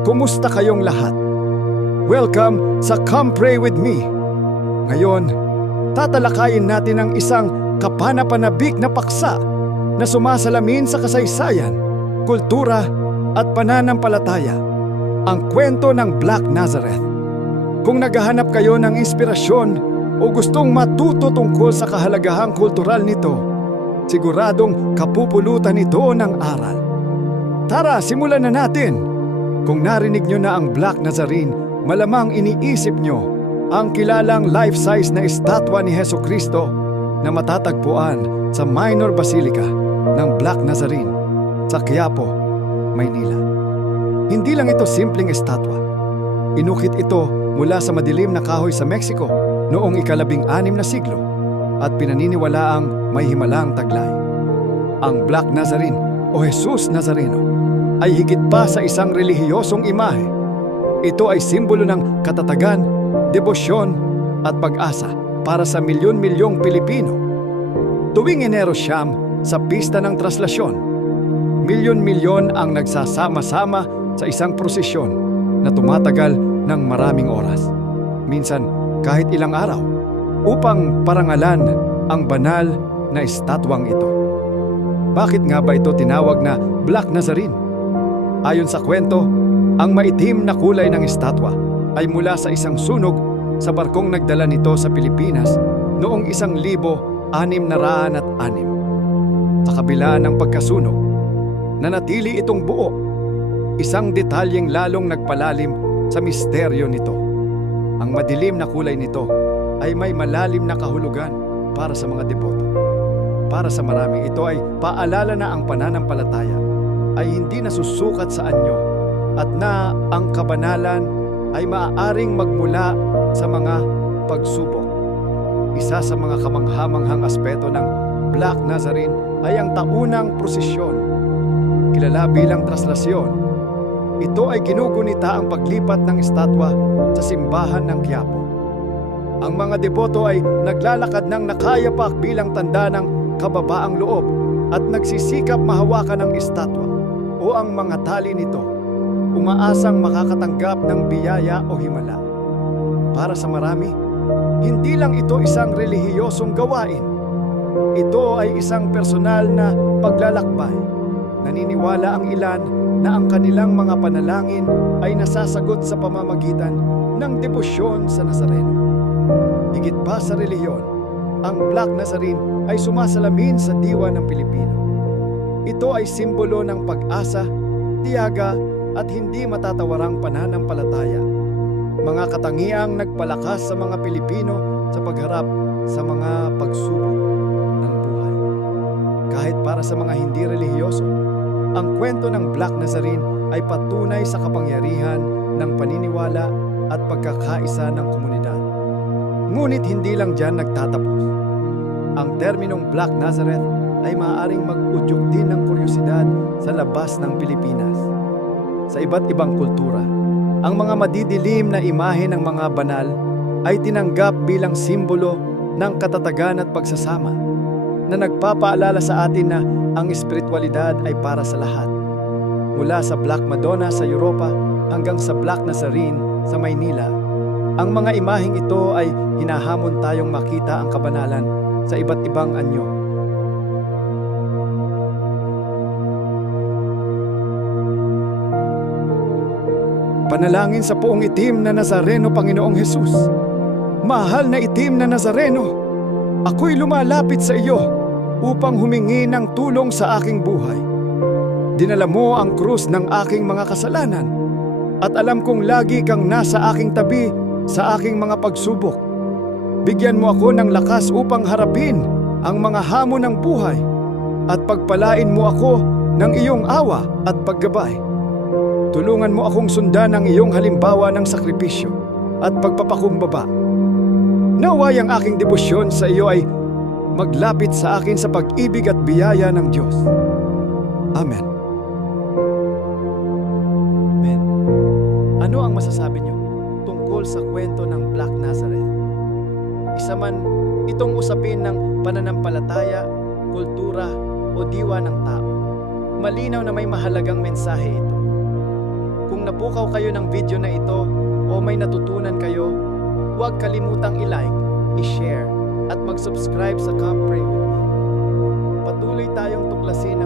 Kumusta kayong lahat? Welcome sa Come Pray With Me. Ngayon, tatalakayin natin ang isang kapanapanabik na paksa na sumasalamin sa kasaysayan, kultura at pananampalataya, ang kwento ng Black Nazareth. Kung naghahanap kayo ng inspirasyon o gustong matuto tungkol sa kahalagahang kultural nito, siguradong kapupulutan ito ng aral. Tara, simulan na natin! Kung narinig nyo na ang Black Nazarene, malamang iniisip nyo ang kilalang life-size na estatwa ni Heso Kristo na matatagpuan sa Minor Basilica ng Black Nazarene sa Quiapo, Maynila. Hindi lang ito simpleng estatwa. Inukit ito mula sa madilim na kahoy sa Mexico noong ikalabing anim na siglo at pinaniniwalaang may himalang taglay. Ang Black Nazarene o Jesus Nazareno ay higit pa sa isang relihiyosong imahe. Ito ay simbolo ng katatagan, debosyon at pag-asa para sa milyon-milyong Pilipino. Tuwing Enero siyam sa pista ng traslasyon, milyon-milyon ang nagsasama-sama sa isang prosesyon na tumatagal ng maraming oras. Minsan kahit ilang araw upang parangalan ang banal na estatwang ito. Bakit nga ba ito tinawag na Black Nazarene? Ayon sa kwento, ang maitim na kulay ng estatwa ay mula sa isang sunog sa barkong nagdala nito sa Pilipinas noong isang libo anim na raan at anim. Sa kabila ng pagkasunog, nanatili itong buo. Isang detalyeng lalong nagpalalim sa misteryo nito. Ang madilim na kulay nito ay may malalim na kahulugan para sa mga deboto. Para sa marami, ito ay paalala na ang pananampalataya ay hindi nasusukat sa anyo at na ang kabanalan ay maaaring magmula sa mga pagsubok. Isa sa mga kamanghamanghang aspeto ng Black Nazarene ay ang taunang prosesyon. Kilala bilang traslasyon, ito ay ginugunita ang paglipat ng estatwa sa simbahan ng Quiapo. Ang mga deboto ay naglalakad ng nakayapak bilang tanda ng kababaang loob at nagsisikap mahawakan ang estatwa o ang mga tali nito, umaasang makakatanggap ng biyaya o himala. Para sa marami, hindi lang ito isang relihiyosong gawain. Ito ay isang personal na paglalakbay. Naniniwala ang ilan na ang kanilang mga panalangin ay nasasagot sa pamamagitan ng debosyon sa Nazareno. Higit pa sa relihiyon, ang Black Nazarene ay sumasalamin sa diwa ng Pilipino. Ito ay simbolo ng pag-asa, tiyaga at hindi matatawarang pananampalataya. Mga katangiang nagpalakas sa mga Pilipino sa pagharap sa mga pagsubok ng buhay. Kahit para sa mga hindi relihiyoso, ang kwento ng Black Nazarene ay patunay sa kapangyarihan ng paniniwala at pagkakaisa ng komunidad. Ngunit hindi lang dyan nagtatapos. Ang terminong Black Nazareth ay maaaring mag-udyok din ng kuryosidad sa labas ng Pilipinas. Sa iba't ibang kultura, ang mga madidilim na imahe ng mga banal ay tinanggap bilang simbolo ng katatagan at pagsasama na nagpapaalala sa atin na ang espiritualidad ay para sa lahat. Mula sa Black Madonna sa Europa hanggang sa Black Nazarene sa Maynila, ang mga imaheng ito ay hinahamon tayong makita ang kabanalan sa iba't ibang anyo. Panalangin sa puong itim na Nazareno, Panginoong Hesus. Mahal na itim na Nazareno, ako'y lumalapit sa iyo upang humingi ng tulong sa aking buhay. Dinala mo ang krus ng aking mga kasalanan at alam kong lagi kang nasa aking tabi sa aking mga pagsubok. Bigyan mo ako ng lakas upang harapin ang mga hamon ng buhay at pagpalain mo ako ng iyong awa at paggabay. Tulungan mo akong sundan ang iyong halimbawa ng sakripisyo at pagpapakumbaba. Naway ang aking debosyon sa iyo ay maglapit sa akin sa pag-ibig at biyaya ng Diyos. Amen. Amen. Ano ang masasabi niyo tungkol sa kwento ng Black Nazareth? Isa man itong usapin ng pananampalataya, kultura o diwa ng tao. Malinaw na may mahalagang mensahe ito. Kung napukaw kayo ng video na ito o may natutunan kayo, huwag kalimutang i-like, i-share, at mag-subscribe sa Come Pray With Me. Patuloy tayong tuklasin